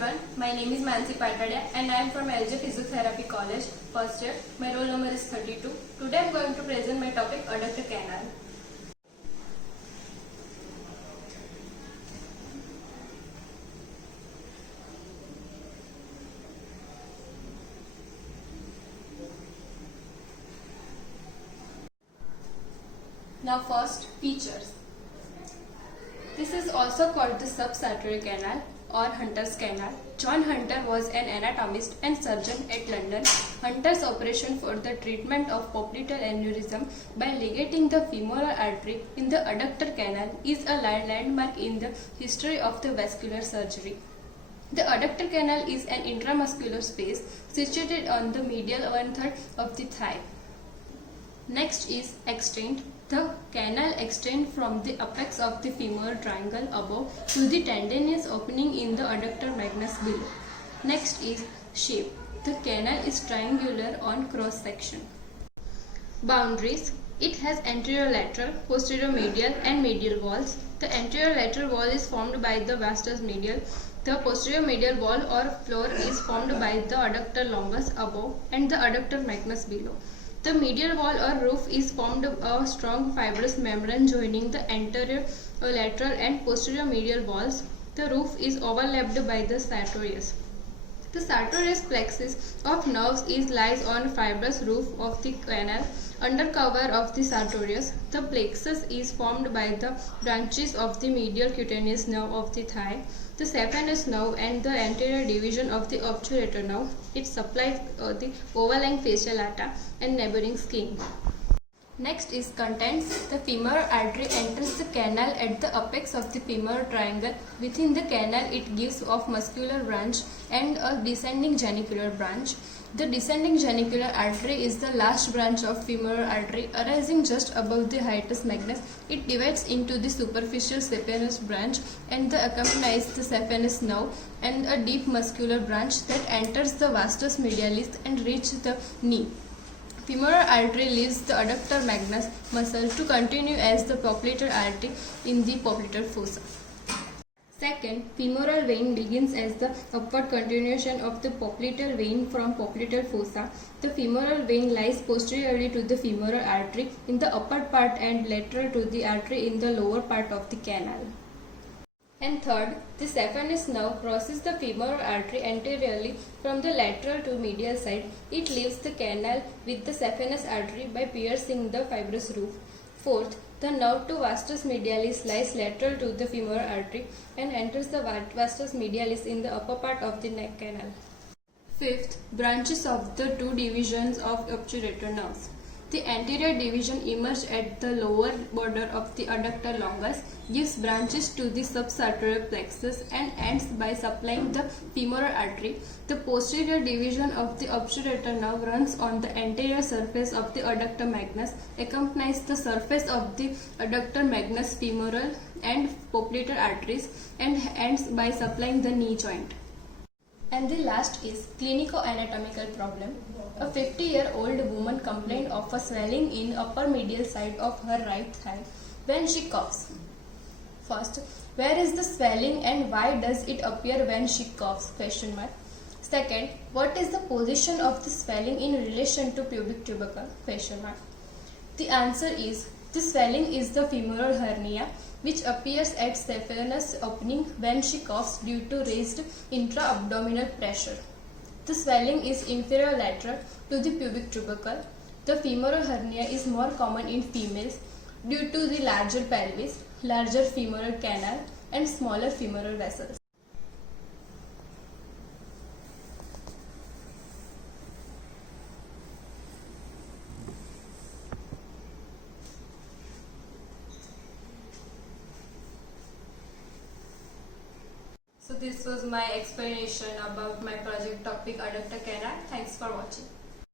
everyone, my name is Mansi Patadia and I am from LJ Physiotherapy College, first year. My roll number is 32. Today I am going to present my topic adductor canal. Now first, features. This is also called the substatuary canal or Hunter's canal. John Hunter was an anatomist and surgeon at London. Hunter's operation for the treatment of popliteal aneurysm by ligating the femoral artery in the adductor canal is a landmark in the history of the vascular surgery. The adductor canal is an intramuscular space situated on the medial one-third of the thigh. Next is extent. The canal extends from the apex of the femoral triangle above to the tendinous opening in the adductor magnus below. Next is shape. The canal is triangular on cross section. Boundaries. It has anterior lateral, posterior medial and medial walls. The anterior lateral wall is formed by the vastus medial. The posterior medial wall or floor is formed by the adductor longus above and the adductor magnus below. The medial wall or roof is formed of a strong fibrous membrane joining the anterior, lateral and posterior medial walls. The roof is overlapped by the sartorius. The sartorius plexus of nerves lies on fibrous roof of the canal. Under cover of the sartorius, the plexus is formed by the branches of the medial cutaneous nerve of the thigh, the saphenous nerve and the anterior division of the obturator nerve. It supplies the overlying fascia lata and neighboring skin. Next is contents. The femoral artery enters the canal at the apex of the femoral triangle. Within the canal, it gives off muscular branch and a descending genicular branch. The descending genicular artery is the last branch of femoral artery arising just above the hiatus magnus. It divides into the superficial saphenous branch and accompanies the saphenous nerve and a deep muscular branch that enters the vastus medialis and reaches the knee. Femoral artery leaves the adductor magnus muscle to continue as the popliteal artery in the popliteal fossa. Second, femoral vein begins as the upward continuation of the popliteal vein from popliteal fossa. The femoral vein lies posteriorly to the femoral artery in the upper part and lateral to the artery in the lower part of the canal. And third, the saphenous nerve crosses the femoral artery anteriorly from the lateral to medial side. It leaves the canal with the saphenous artery by piercing the fibrous roof. Fourth, the nerve to vastus medialis lies lateral to the femoral artery and enters the vastus medialis in the upper part of the neck canal. Fifth, branches of the two divisions of obturator nerves. The anterior division emerges at the lower border of the adductor longus, gives branches to the subsartorial plexus and ends by supplying the femoral artery. The posterior division of the obturator nerve runs on the anterior surface of the adductor magnus, accompanies the surface of the adductor magnus femoral and popliteal arteries and ends by supplying the knee joint. And the last is clinico-anatomical problem. A 50-year-old woman complained of a swelling in upper medial side of her right thigh when she coughs. First, where is the swelling and why does it appear when she coughs? Second, what is the position of the swelling in relation to pubic tubercle? The answer is, the swelling is the femoral hernia which appears at saphenous opening when she coughs due to raised intra-abdominal pressure. The swelling is inferior lateral to the pubic tubercle. The femoral hernia is more common in females due to the larger pelvis, larger femoral canal and smaller femoral vessels. So this was my explanation about my project topic adductor canal. Thanks for watching.